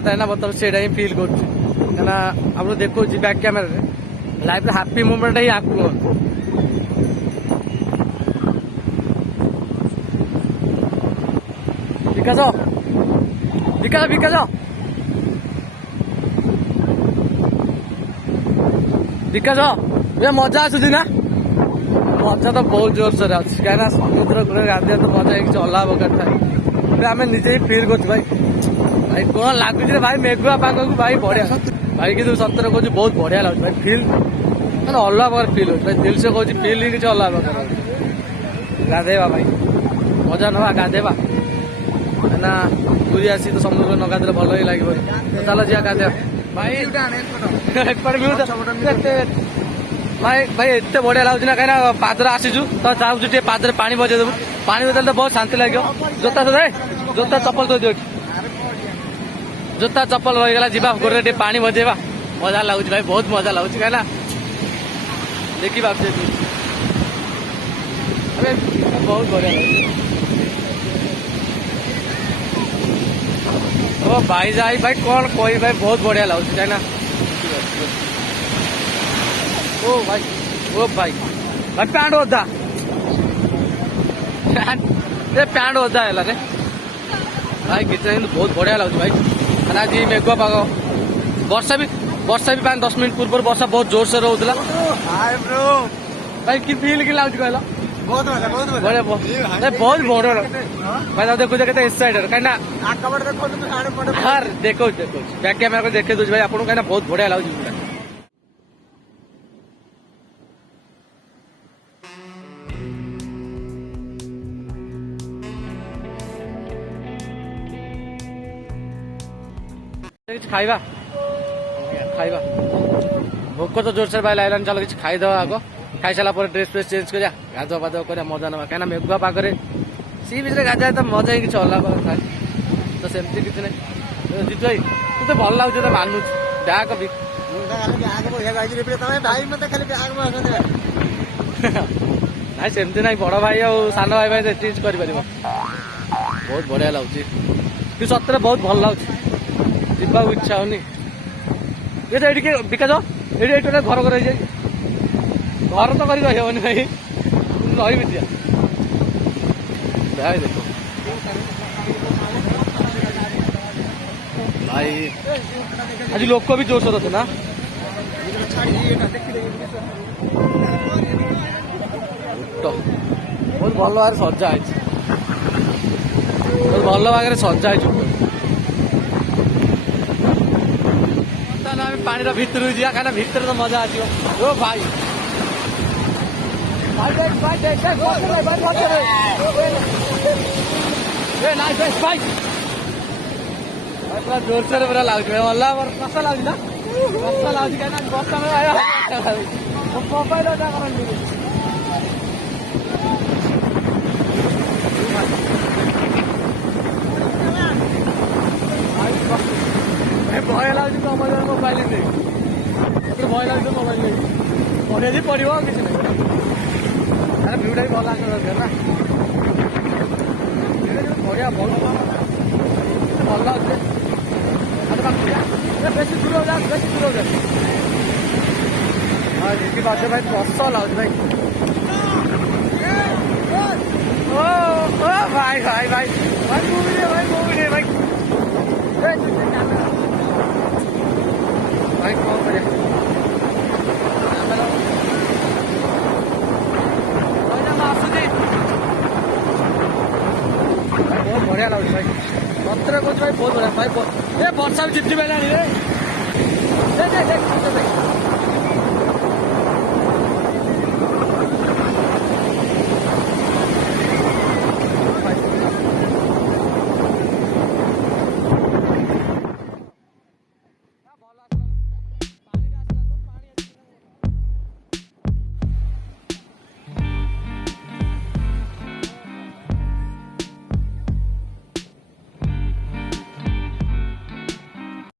moment थाए ना मतलब से फिल कर देखो back camera life happy moment ही आपको विकास विकास विकास विकास ये मजा आसुची ना मजा तो बहुत जोर से कहीं समुद्र कूल गाधिया तो मजा एक अलग प्रकार था आम निजे फिल कर भाई भाई कौन लगुच भाई मेघुआ पाग को भाई बढ़िया भाई कि सतर कह बहुत बढ़िया लगे भाई फिल मैंने अलग प्रकार फिल हो दिल से कह फिल ही किसी अलग प्रकार गाधेवा भाई मजा नवा गाधेवा ना पूरी आसी तो समुद्र न गाधे भल ही लगे तो चलो जी गाधेवा भाई भाई भाई एत बढ़िया लगुच ना कहीं पादर आसीचु तो चाहूँ पादर पानी बजेदेबू पानी बजेले तो बहुत शांति लगे जोता सो जोता चप्पल तो दियो जोता चप्पल रहीगला जीवा गोरे पानी बजेवा मजा लगुच भाई बहुत मजा लगुच कहीं देखी पार्थे बहुत बढ़िया लगे ओ भाई जाई भाई कौन कोई भाई बहुत बढ़िया लगुच कहीं ओ भाई भाई पैंट ओदा पैंट ओदा है रे भाई गीता बहुत बढ़िया लगुच भाई आज मेघुआ पाग वर्षा भी 5-10 मिनट पूर्व वर्षा बहुत जोर से रोला भाई कि फील कि लगुच कहला बहुत बढ़िया बढ़िया भाई देखो के एक्साइटेड कहीं देखो बैक कैमेरा को देखे दूसरी भाई आपको कहीं बहुत बढ़िया लगुच खाइबा खाइबा भोक तो जोर से भाई लाइन चलो किसी खाईद आग खाई सारा ड्रेस फ्रेस चेंज करा गाधुआ पाधुआ कर मजा ना कहीं मेघुआ पागे सी बीच गाधा तो मजा ही किसी अलग था तो सेमती किसी ना जीतु भाई तू तो भल लगुच तो मानुच ब्याग भी ना सेमती ना बड़ भाई और सान भाई भाई चेंज कर बहुत बढ़िया लगुच कि सतरे बहुत भल लगुच जीवा इच्छा होनी ये तो ये विकास ये घर घर घर तो कर भाई रही दिया भाई देखो भाई आज लोक भी जोर सोर अच्छे ना बहुत भल भाव सजा है बहुत भल भाव सजा है पानी भितर जा कहीं भितर तो मजा आसो भाई पूरा जोर से पूरा लगुच कस लगुच ना कस लगुच कहीं बस मोबाइल भय लगुच मोबाइल नहीं भय लगुच मोबाइल नहीं पढ़े भी पड़ो किसी नहीं अरे भिड़ा भी भल दरकार ना बढ़िया भल भल लगे बेस दूर जा बेस दूर जा हाँ देखी पास भाई कस लगुच भाई ओ भाई भाई भाई भाई मूवी भाई भाई भाई कौन करे बहुत बढ़िया लगुच भाई सतरे कह भाई बहुत बढ़िया भाई ये वर्षा भी चिपचिप है